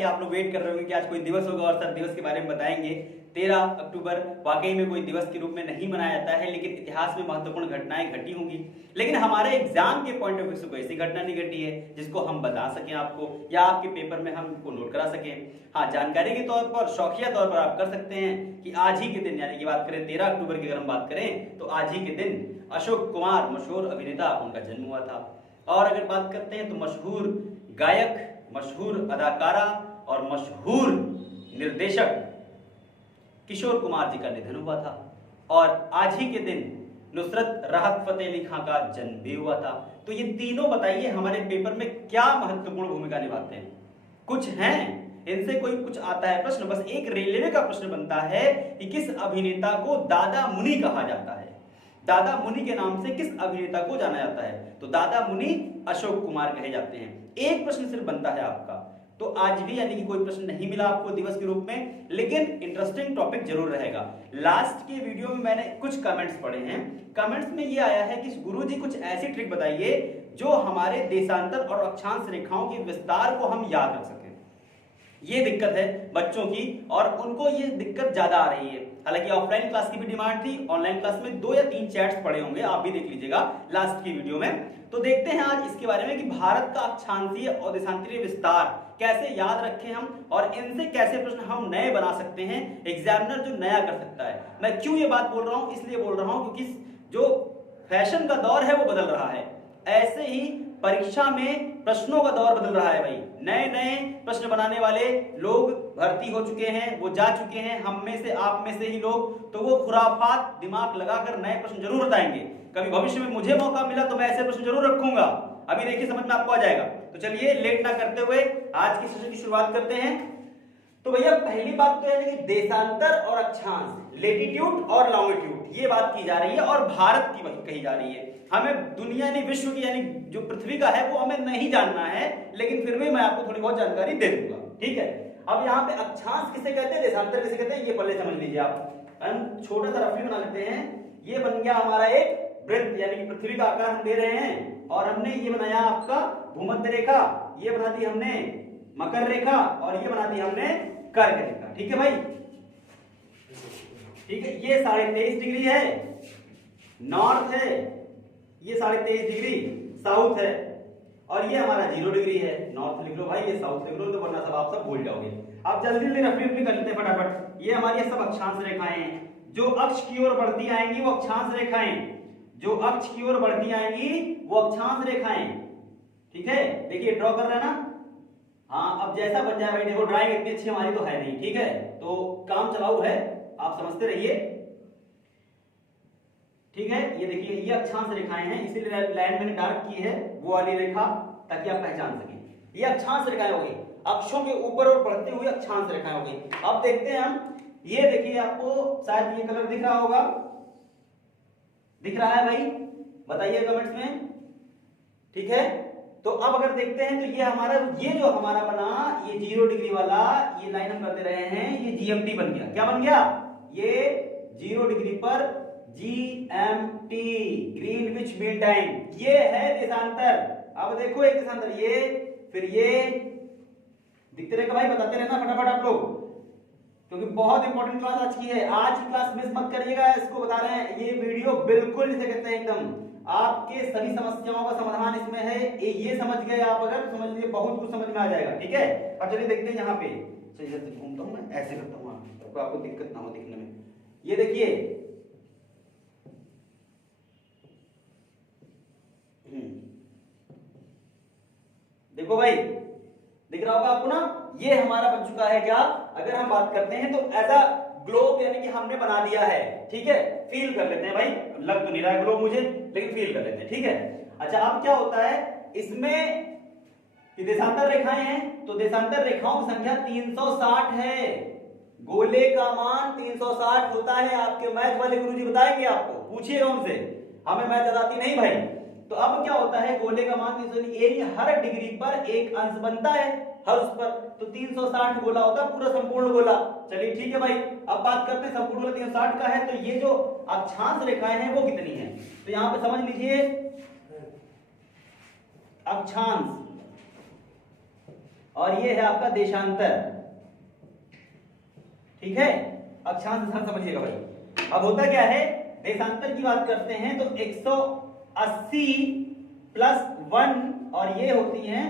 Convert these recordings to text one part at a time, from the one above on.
कि आप लोग वेट कर रहे होंगे कि आज कोई दिवस होगा और सर दिवस के बारे में बताएंगे। 13 अक्टूबर वाकई में कोई दिवस के रूप में नहीं मनाया जाता है, लेकिन इतिहास में महत्वपूर्ण घटनाएं घटी होंगी। लेकिन हमारे एग्जाम के पॉइंट ऑफ व्यू से कोई ऐसी घटना नहीं घटी है जिसको हम बता सकें आपको या आपके पेपर में हम उनको नोट करा सकें। हाँ, जानकारी के तौर पर, शौकिया तौर पर आप कर सकते हैं कि आज ही के दिन, यानी कि बात करें 13 अक्टूबर की, अगर हम बात करें तो आज ही के दिन अशोक कुमार, मशहूर अभिनेता, उनका जन्म हुआ था। और अगर बात करते हैं तो मशहूर गायक, मशहूर अदाकारा और मशहूर निर्देशक किशोर कुमार जी का निधन हुआ था। और आज ही के दिन नुसरत राहत फतेह अली खां का जन्म भी हुआ था। तो ये तीनों बताइए हमारे पेपर में क्या महत्वपूर्ण भूमिका निभाते हैं? कुछ हैं, इनसे कोई कुछ आता है प्रश्न, बस एक रेलवे का प्रश्न बनता है कि किस अभिनेता को दादा मुनि कहा जाता है? दादा मुनि के नाम से किस अभिनेता को जाना जाता है? तो दादा मुनि अशोक कुमार कहे जाते हैं। एक प्रश्न सिर्फ बनता है आपका। तो आज भी यानी कि कोई प्रश्न नहीं मिला आपको दिवस के रूप में, लेकिन इंटरेस्टिंग टॉपिक जरूर रहेगा। लास्ट के वीडियो में मैंने कुछ कमेंट्स पढ़े हैं। कमेंट्स में ये आया है कि गुरुजी कुछ ऐसी ट्रिक बताइए जो हमारे देशांतर और अक्षांश रेखाओं के विस्तार को हम याद रख सकें। ये दिक्कत है बच्चों की और उनको ये दिक्कत ज्यादा आ रही है। हालांकि ऑफलाइन क्लास की भी डिमांड थी, ऑनलाइन क्लास में 2 या 3 चैट्स पड़े होंगे, आप भी देख लीजिएगा लास्ट की वीडियो में। तो देखते हैं आज इसके बारे में कि भारत का अक्षांशीय और देशांतरीय विस्तार कैसे याद रखें हम और इनसे कैसे प्रश्न हम नए बना सकते हैं, एग्जामिनर जो नया कर सकता है। मैं क्यों ये बात बोल रहा हूं? इसलिए बोल रहा हूं क्योंकि जो फैशन का दौर है वो बदल रहा है, ऐसे ही परीक्षा में प्रश्नों का दौर बदल रहा है भाई। नए नए प्रश्न बनाने वाले लोग भर्ती हो चुके हैं, वो जा चुके हैं, हम में से, आप में से ही लोग। तो वो खुराफात दिमाग लगाकर नए प्रश्न जरूर बताएंगे। कभी भविष्य में मुझे मौका मिला तो मैं ऐसे प्रश्न जरूर रखूंगा। अभी देखिए समझ में आपको आ जाएगा। तो चलिए लेट ना करते हुए आज की सेशन की शुरुआत करते हैं। तो भैया पहली बात तो है कि देशांतर और अक्षांश, लेटीट्यूड और लॉन्गिट्यूड, ये बात की जा रही है और भारत की कही जा रही है। हमें दुनिया यानी विश्व की, यानी जो पृथ्वी का है वो हमें नहीं जानना है, लेकिन फिर भी मैं आपको थोड़ी बहुत जानकारी दे दूंगा, ठीक है। अब यहाँ पे अक्षांश किसे कहते हैं, देशांतर किसे कहते हैं, ये पहले समझ लीजिए आप। हम छोटा सा रफली बना लेते हैं। ये बन गया हमारा एक वृत्त, यानी कि पृथ्वी का आकार हम दे रहे हैं और हमने ये बनाया आपका भूमध्य रेखा, ये बना दी हमने मकर रेखा और ये बना दी हमने कर्क रेखा, ठीक है भाई, ठीक है। ये 23.5 डिग्री है नॉर्थ है, ये 23.5 डिग्री साउथ है और ये हमारा 0 डिग्री है। नॉर्थ लिख लो भाई, ये साउथ लिख लो, तो वरना सब आप सब भूल जाओगे। आप जल्दी जल्दी रफली कर लेते हैं फटाफट। ये हमारी सब अक्षांश रेखाएं हैं। जो अक्ष की ओर बढ़ती आएंगी वो अक्षांश रेखाएं, जो अक्ष की ओर बढ़ती आएंगी वो अक्षांश रेखाएं, ठीक है। देखिए ड्रॉ कर रहे हैं ना। हाँ, अब जैसा बन जाए भाई, देखो ड्राइंग इतनी अच्छी हमारी तो है नहीं, ठीक है, तो काम चलाऊ है, आप समझते रहिए, ठीक है। ये देखिए ये अक्षांश रेखाएं हैं, इसीलिए लाइन मैंने डार्क की है वो वाली रेखा, ताकि आप पहचान सकें। ये अक्षांश रेखाएं हो गई, अक्षों के ऊपर और बढ़ती हुई अक्षांश रेखाएं हो गई। अब देखते हैं हम, ये देखिए आपको शायद ये कलर दिख रहा होगा, दिख रहा है भाई, बताइए कमेंट्स में, ठीक है। तो अब अगर देखते हैं तो ये हमारा, ये जो हमारा बना ये 0 डिग्री वाला, ये लाइन हम करते रहे हैं, ये GMT बन गया। क्या बन गया? ये 0 डिग्री पर GMT, ग्रीनविच मीन टाइम, ये है देशांतर। अब देखो एक देशांतर, ये फिर ये दिखते रहेगा भाई, बताते रहना फटाफट आप लोग, क्योंकि बहुत इंपॉर्टेंट क्लास आज की है। आज की क्लास मिस मत करिएगा, इसको बता रहे हैं। ये वीडियो बिल्कुल जिसे कहते हैं एकदम आपके सभी समस्याओं का समाधान इसमें है। ये समझ गए आप, अगर समझ लिए बहुत कुछ समझ में आ जाएगा, ठीक है। अब चलिए देखते हैं यहाँ पे, चलिए घूमता हूँ मैं, ऐसे करता हूँ तो आपको दिक्कत ना हो दिखने में। ये देखिए देखो भाई, दिख रहा होगा आपको ना, ये हमारा बन चुका है क्या, अगर हम बात करते हैं तो एज अ ग्लोब, यानी कि हमने बना दिया है, ठीक है। फील कर लेते हैं भाई, लग तो नहीं रहा है ग्लोब मुझे, लेकिन फील कर लेते हैं, ठीक है। अच्छा अब क्या होता है इसमें कि देशांतर रेखाएं हैं, तो देशांतर रेखाओं की संख्या 360 है। गोले का मान 360 होता है। आपके मैथ वाले गुरुजी बताएंगे आपको, पूछिएगा उनसे, हमें मैथ आती नहीं भाई। तो अब क्या होता है, गोले का मान 360, एरिया हर डिग्री पर एक अंश बनता है हर उस पर, तो 360 गोला होता है, पूरा संपूर्ण गोला। चलिए ठीक है भाई, अब बात करते हैं संपूर्ण गोला 360 का है, तो ये जो अक्षांश रेखाएं हैं वो कितनी है, तो यहां पे समझ लीजिए अक्षांश और ये है आपका देशांतर, ठीक है। अक्षांश देशांतर समझिएगा भाई। अब होता क्या है, देशांतर की बात करते हैं तो 180 प्लस 1 और ये होती है,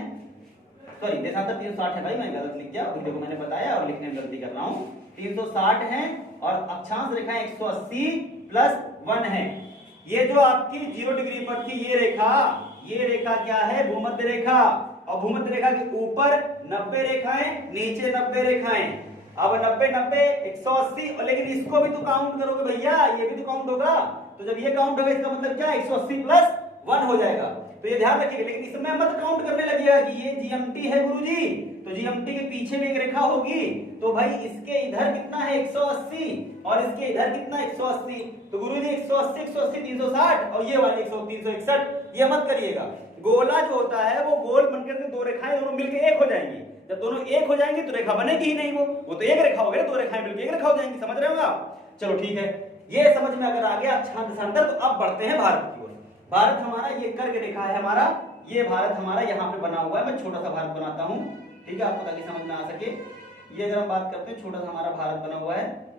सॉरी देशांतर 360 है भाई, मैं गलत लिख गया, अभी देखो मैंने बताया और लिखने में गलती कर रहा हूं। 360 है और अक्षांश रेखा 180 प्लस 1 है। ये जो आपकी 0 डिग्री पर की ये रेखा क्या है, भूमध्य रेखा, और भूमध्य रेखा के ऊपर 90 रेखाएं, नीचे 90 रेखाएं। अब 90 90 180, और लेकिन इसको भी तो काउंट करोगे भैया, ये भी तो काउंट होगा। तो जब ये काउंट होगा इसका मतलब क्या, 180 प्लस 1 हो जाएगा। तो ये ध्यान रखिएगा, लेकिन इसमें मत काउंट करने लगिएगा कि ये जीएमटी है गुरुजी, तो जीएमटी के पीछे में एक रेखा होगी, तो भाई इसके इधर कितना है 180 और इसके इधर कितना 180, तो गुरुजी 180 180 360 और ये वाली 361, ये मत करिएगा। गोला जो होता है वो गोल बनकर के दो रेखाएं दोनों मिलकर एक हो जाएंगी। जब दोनों एक हो जाएंगी तो रेखा बनेगी ही नहीं, वो तो एक रेखा हो गई, दो रेखाएं मिलकर एक रेखा हो जाएंगी। समझ रहे हो आप? चलो ठीक है, ये समझ में अगर आ गया अक्षांश देशांतर, तो अब बढ़ते हैं भारत की ओर। भारत हमारा ये कर्क रेखा है हमारा, ये भारत हमारा यहाँ पे बना हुआ है। मैं छोटा सा भारत बनाता हूँ, ठीक है, आपको ताकि समझ में आ सके। ये अगर हम बात करते हैं, छोटा सा हमारा भारत बना हुआ है,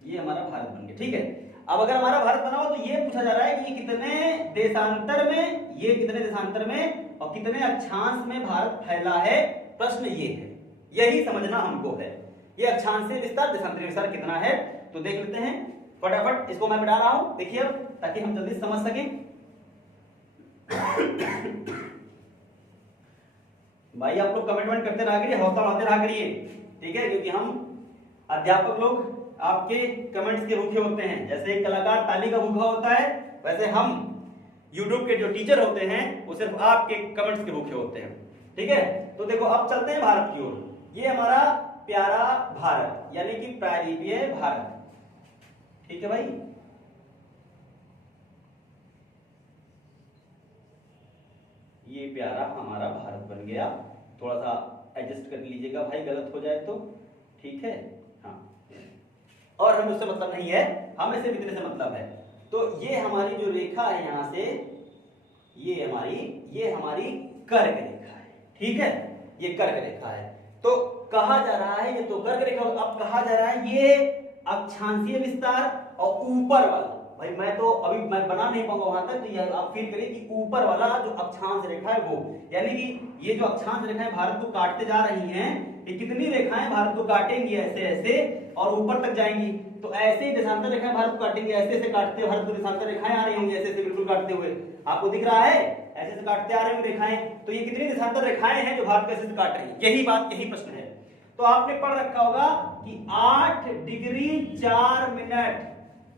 ये हमारा भारत बन गया, ठीक है। अब अगर हमारा भारत बना हुआ तो ये पूछा जा रहा है कि ये कितने देशांतर में, ये कितने देशांतर में और कितने अक्षांश में भारत फैला है, प्रश्न ये है, यही समझना हमको है। ये अक्षांशीय विस्तार देशांतरीय विस्तार कितना है, तो देख लेते हैं फटाफट। इसको मैं मिटा रहा हूं, देखिए अब, ताकि हम जल्दी समझ सकें। भाई आप लोग कमेंट करते रहा करिए, हौसला बढ़ाते रहा करिए, ठीक है, क्योंकि हम अध्यापक लोग आपके कमेंट्स के भूखे होते हैं। जैसे एक कलाकार ताली का भूखा होता है, वैसे हम यूट्यूब के जो टीचर होते हैं वो सिर्फ आपके कमेंट्स के भूखे होते हैं, ठीक है। तो देखो अब चलते हैं भारत की ओर। ये हमारा प्यारा भारत, यानी कि प्रायद्वीपीय भारत, ठीक है भाई। ये प्यारा हमारा भारत बन गया, थोड़ा सा एडजस्ट कर लीजिएगा भाई, गलत हो जाए तो, ठीक है। हाँ, और हमें उससे मतलब नहीं है, हमें सिर्फ इतने से मतलब है। तो ये हमारी जो रेखा है यहां से, ये हमारी कर्क रेखा है, ठीक है, ये कर्क रेखा है। तो कहा जा रहा है ये तो कर्क रेखा, अब कहा जा रहा है ये अक्षांशीय विस्तार और ऊपर वाला, भाई मैं तो अभी मैं बना नहीं पाऊंगा वहां तक, तो ये आप फील करिए कि ऊपर वाला जो अक्षांश रेखा है वो, यानी कि ये जो अक्षांश रेखाएं भारत को काटते जा रही हैं, ये कितनी रेखाएं भारत को काटेंगी ऐसे ऐसे और ऊपर तक जाएंगी। तो ऐसे ही देशांतर रेखाएं भारत को काटेंगी, ऐसे ऐसे काटते भारत को देशांतर रेखाएं आ रही होंगी, ऐसे ऐसे बिल्कुल काटते हुए, आपको दिख रहा है, ऐसे ऐसे काटते आ रही होंगी रेखाएं। तो ये कितनी देशांतर रेखाएं हैं जो भारत को ऐसे ऐसे काट रही है, यही बात, यही प्रश्न है। तो आपने पढ़ रखा होगा कि 8 डिग्री 4 मिनट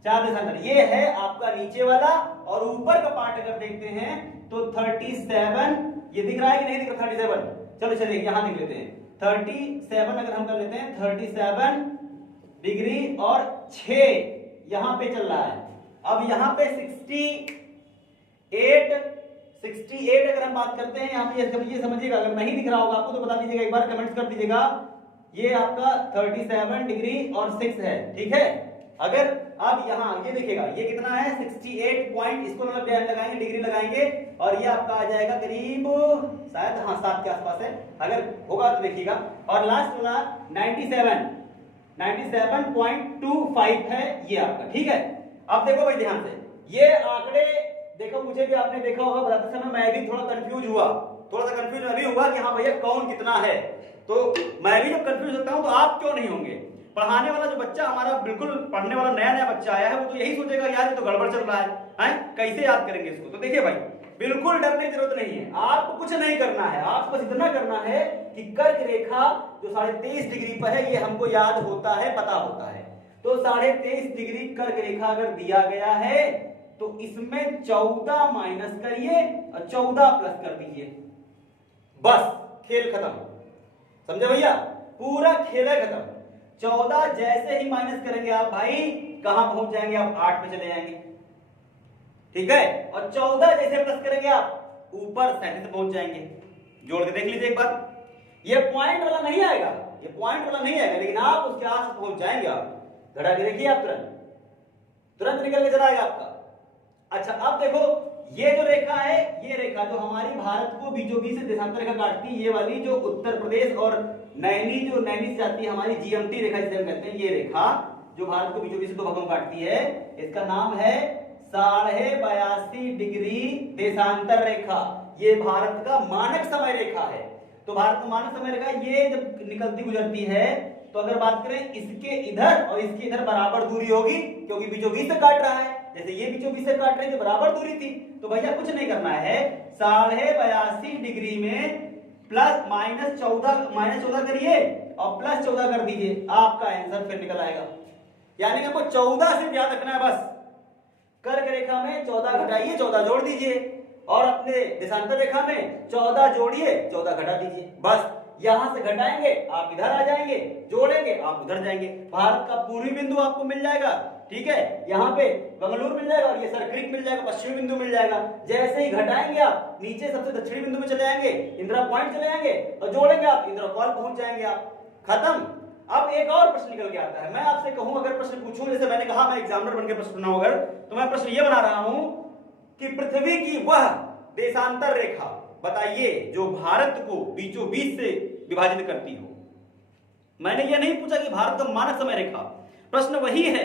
4 देशांतर, ये है आपका नीचे वाला, और ऊपर का पार्ट अगर देखते हैं तो 37, ये दिख रहा है कि नहीं दिख रहा 37, चलो चलिए यहां देख लेते हैं 37 अगर हम कर लेते हैं 37 डिग्री और 6 यहां पे चल रहा है। अब यहां पे 68 अगर हम बात करते हैं, यहां पे ये समझिएगा, अगर नहीं दिख रहा होगा आपको तो बता दीजिएगा, एक बार कमेंट्स कर दीजिएगा। ये आपका 37 डिग्री और 6 है, ठीक है। अगर आप यहां ये देखिएगा, ये कितना है 68 पॉइंट, इसको मतलब लगाएंगे, डिग्री लगाएंगे, और ये आपका आ जाएगा करीब शायद, हाँ 7 के आसपास है, अगर होगा तो देखिएगा। और लास्ट वाला 97.25 है ये आपका, ठीक है। अब देखो भाई ध्यान से, ये आंकड़े देखो, मुझे भी आपने देखा होगा, बताते समय मैं भी थोड़ा कंफ्यूज हुआ, थोड़ा सा कंफ्यूज मैं भी हुआ कि हाँ भैया कौन कितना है। तो मैं भी जब कंफ्यूज होता हूं तो आप क्यों नहीं होंगे। पढ़ाने वाला जो बच्चा हमारा, बिल्कुल पढ़ने वाला नया बच्चा आया है, वो तो यही सोचेगा यार ये तो गड़बड़ चल रहा है, कैसे याद करेंगे इसको। तो देखिए भाई, बिल्कुल डरने की जरूरत नहीं है, आपको कुछ नहीं करना है, आपको बस इतना करना है कि कर्क रेखा जो 23.5 डिग्री पर है, ये हमको याद होता है, पता होता है। तो 23.5 डिग्री कर्क रेखा अगर दिया गया है तो इसमें 14 माइनस करिए और 14 प्लस कर दीजिए, बस खेल खत्म। समझे भैया, पूरा खेल है खत्म। 14 जैसे ही माइनस करेंगे आप भाई कहां पहुंच जाएंगे, आप 8 पे चले जाएंगे, ठीक है। और 14 जैसे प्लस करेंगे आप ऊपर 37 पे पहुंच जाएंगे। जोड़ के देख लीजिए एक बार, ये पॉइंट वाला नहीं आएगा, ये पॉइंट वाला नहीं आएगा, लेकिन आप उसके आस पहुंच जाएंगे। आप घड़ा के देखिए, आप तुरंत निकल के चला आएगा आपका। अच्छा अब देखो, ये जो रेखा है, ये रेखा जो हमारी भारत को बीचों बीच से देशांतर रेखा काटती है, ये वाली जो उत्तर प्रदेश और नैनी जो नैनी से जाती है हमारी जीएमटी रेखा जिसे हम कहते हैं, ये रेखा जो भारत को बीचों बीच से दो भागों में काटती है, इसका नाम है 82.5 डिग्री देशांतर रेखा। ये भारत का मानक समय रेखा है। तो भारत का मानक समय रेखा ये जब निकलती गुजरती है, तो अगर बात करें इसके इधर और इसके इधर बराबर दूरी होगी, क्योंकि बीचों बीच से काट रहा है। जैसे ये बीचों बीच से काट रहे थे, बराबर दूरी थी, तो भैया कुछ नहीं करना है, 82.5 डिग्री में प्लस -14 करिए और प्लस 14 कर दीजिए, आपका आंसर फिर निकल आएगा। यानी आपको 14 से ध्यान रखना है बस। कर्क रेखा में 14 घटाइए, 14 जोड़ दीजिए, और अपने देशांतर रेखा में 14 जोड़िए, 14 घटा दीजिए। बस यहां से घटाएंगे आप इधर आ जाएंगे, जोड़ेंगे आप उधर जाएंगे। भारत का पूर्वी बिंदु आपको मिल जाएगा, ठीक है, यहाँ पे बंगलुरु मिल जाएगा, और ये सरक्रिक मिल जाएगा, पश्चिमी बिंदु मिल जाएगा। जैसे ही घटाएंगे आप नीचे सबसे दक्षिणी बिंदु में चले जाएंगे, इंदिरा पॉइंट चले जाएंगे, और जोड़ेंगे आप इंदिरा कॉल पहुंच जाएंगे आप। खत्म। अब एक और प्रश्न निकल के आता है। मैं आपसे कहूं, अगर प्रश्न पूछूं, जैसे मैंने कहा मैं एग्जामिनर बनकर प्रश्न बनाऊं, अगर तो मैं प्रश्न ये बना रहा हूं कि पृथ्वी की वह देशांतर रेखा बताइए जो भारत को बीचों बीच से विभाजित करती हो। मैंने ये नहीं पूछा कि भारत का मानक समय रेखा, प्रश्न वही है,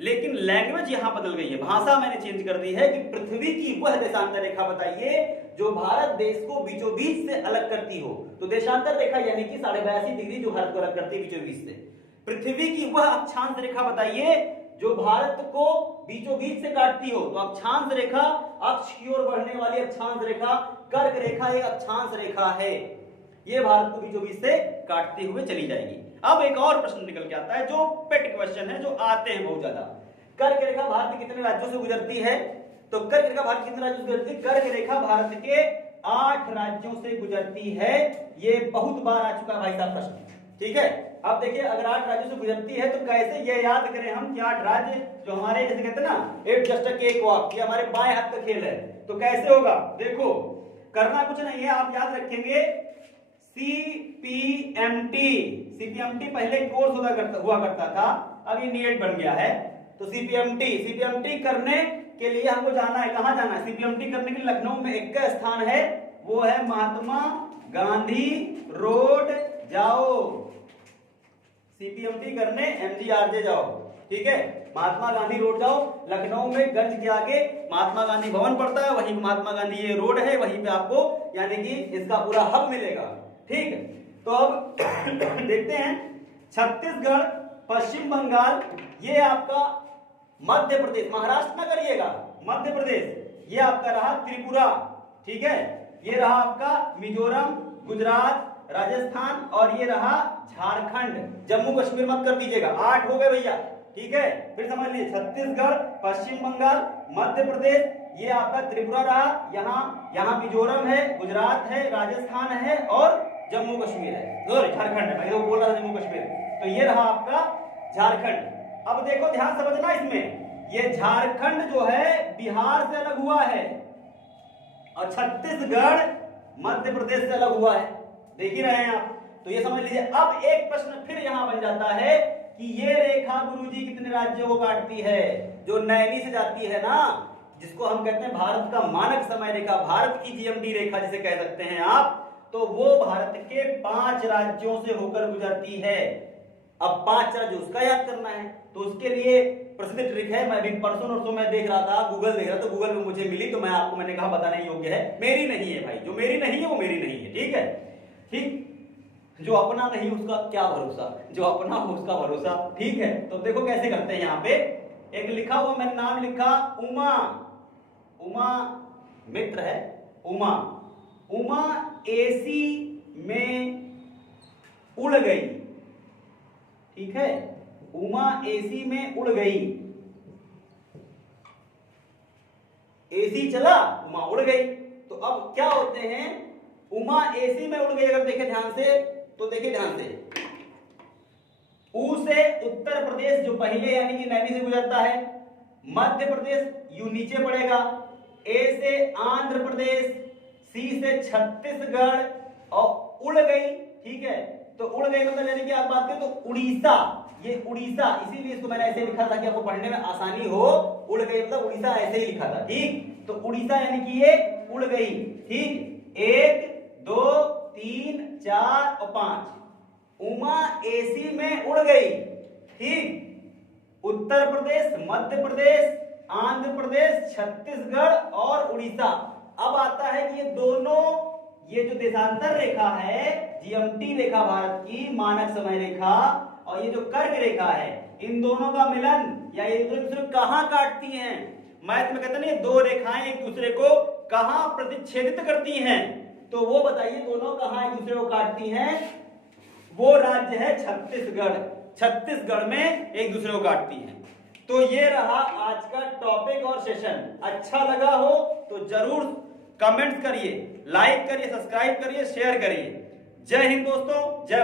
लेकिन लैंग्वेज यहां बदल गई है, भाषा मैंने चेंज कर दी है कि पृथ्वी की वह देशांतर रेखा बताइए जो भारत देश को बीचों बीच से अलग करती हो। तो देशांतर रेखा यानी कि 82.5 डिग्री जो भारत को अलग करती है बीचों बीच से। पृथ्वी की वह अक्षांश रेखा बताइए जो भारत को बीचों बीच से काटती हो। तो अक्षांश रेखा, अक्ष की ओर बढ़ने वाली अक्षांश रेखा, कर्क रेखा एक अक्षांश रेखा है, ये भारत को बीचों बीच से काटते हुए चली जाएगी। अब एक और प्रश्न निकल के आता है जो पेट क्वेश्चन है, जो आते हैं बहुत ज्यादा। कर्क रेखा भारत के कितने राज्यों से गुजरती है? तो कर्क रेखा भारत के कितने राज्यों से गुजरती है? कर्क रेखा भारत के 8 राज्यों से गुजरती है। ये बहुत बार आ चुका है भाई साहब प्रश्न, ठीक है। अब देखिए, अगर 8 राज्यों से गुजरती है तो कैसे ये याद करें हम कि 8 राज्य जो हमारे, जैसे कहते हैं ना, it just a cake walk, ये हमारे बाएं हाथ का खेल है। तो कैसे होगा? देखो, करना कुछ नहीं है, आप याद रखेंगे सीपीएमटी। सीपीएमटी पहले कोर्स हुआ करता था, अब ये नीट बन गया है। तो सीपीएमटी करने के लिए हमको जाना है, कहां जाना है? सीपीएमटी करने के लिए लखनऊ में एक का स्थान है, वो है महात्मा गांधी रोड। जाओ सीपीएमटी करने एमजीआरजे जाओ, ठीक है, महात्मा गांधी रोड जाओ। लखनऊ में गंज के आगे महात्मा गांधी भवन पड़ता है, वहीं महात्मा गांधी ये रोड है, वहीं पे आपको यानी कि इसका पूरा हब मिलेगा, ठीक है। तो अब देखते हैं, छत्तीसगढ़, पश्चिम बंगाल, ये आपका मध्य प्रदेश, महाराष्ट्र ना करिएगा, मध्य प्रदेश, ये आपका रहा त्रिपुरा, ठीक है, ये रहा आपका मिजोरम, गुजरात, राजस्थान, और ये रहा झारखंड। जम्मू कश्मीर मत कर दीजिएगा। 8 हो गए भैया, ठीक है। फिर समझ लीजिए, छत्तीसगढ़, पश्चिम बंगाल, मध्य प्रदेश, ये आपका त्रिपुरा रहा, यहाँ मिजोरम है, गुजरात है, राजस्थान है, और जम्मू कश्मीर है, सॉरी झारखंड है, मैं बोल रहा था जम्मू कश्मीर। तो ये रहा आपका झारखंड। अब देखो, ध्यान समझना इसमें, ये झारखंड जो है बिहार से अलग हुआ है, और छत्तीसगढ़ मध्य प्रदेश से अलग हुआ है, देख ही रहे हैं आप। तो ये समझ लीजिए। अब एक प्रश्न फिर यहां बन जाता है कि ये रेखा गुरुजी कितने राज्यों को काटती है? जो नैनी से जाती है ना, जिसको हम कहते हैं भारत का मानक समय रेखा, भारत की जीएमटी रेखा जिसे कह सकते हैं आप, तो वो भारत के 5 राज्यों से होकर गुजरती है। अब 5 राज्य उसका याद करना है, तो उसके लिए प्रसिद्ध ट्रिक है। मैं भी परसों मैं देख रहा था, गूगल देख रहा था, गूगल में मुझे मिली, तो मैंने कहा बताने योग्य है। मेरी नहीं है भाई, जो मेरी नहीं है वो मेरी नहीं है, ठीक है, ठीक। जो अपना नहीं उसका क्या भरोसा, जो अपना हो उसका भरोसा, ठीक है। तो देखो कैसे करते हैं, यहाँ पे एक लिखा हुआ, मैंने नाम लिखा उमा, उमा मित्र है, उमा एसी में उड़ गई, ठीक है, उमा एसी में उड़ गई, एसी चला, उमा उड़ गई। तो अब क्या होते हैं, उमा एसी में उड़ गई, अगर देखें ध्यान से, तो देखिए ध्यान से, ऊ से उत्तर प्रदेश जो पहले यानी कि नैनी से गुजरता है, मध्य प्रदेश यू नीचे पड़ेगा, ए से आंध्र प्रदेश, सी से छत्तीसगढ़, और उड़ गई, ठीक है। तो उड़ गई मतलब यानी कि आप बात करें तो उड़ीसा, ये उड़ीसा, इसीलिए इसको मैंने ऐसे लिखा था कि आपको पढ़ने में आसानी हो। उड़ गई मतलब उड़ीसा ऐसे ही लिखा था, ठीक। तो उड़ीसा यानी कि ये उड़ गई। ठीक, 1 2 3 4 और 5, उमा एसी में उड़ गई। ठीक, उत्तर प्रदेश, मध्य प्रदेश, आंध्र प्रदेश, छत्तीसगढ़ और उड़ीसा। अब आता है कि ये दोनों, ये जो देशांतर रेखा है, जीएमटी रेखा भारत की मानक समय रेखा, और ये जो कर्क रेखा है, इन दोनों का मिलन या एक दूसरे को कहां काटती हैं? मैथ में कहते हैं दो रेखाएं एक दूसरे को कहां प्रतिच्छेदित करती हैं, तो वो बताइए दोनों कहां एक दूसरे को काटती हैं? वो राज्य है छत्तीसगढ़। छत्तीसगढ़ में एक दूसरे को काटती हैं। तो ये रहा आज का टॉपिक और सेशन। अच्छा लगा हो तो जरूर कमेंट करिए, लाइक करिए, सब्सक्राइब करिए, शेयर करिए। जय हिंद दोस्तों, जय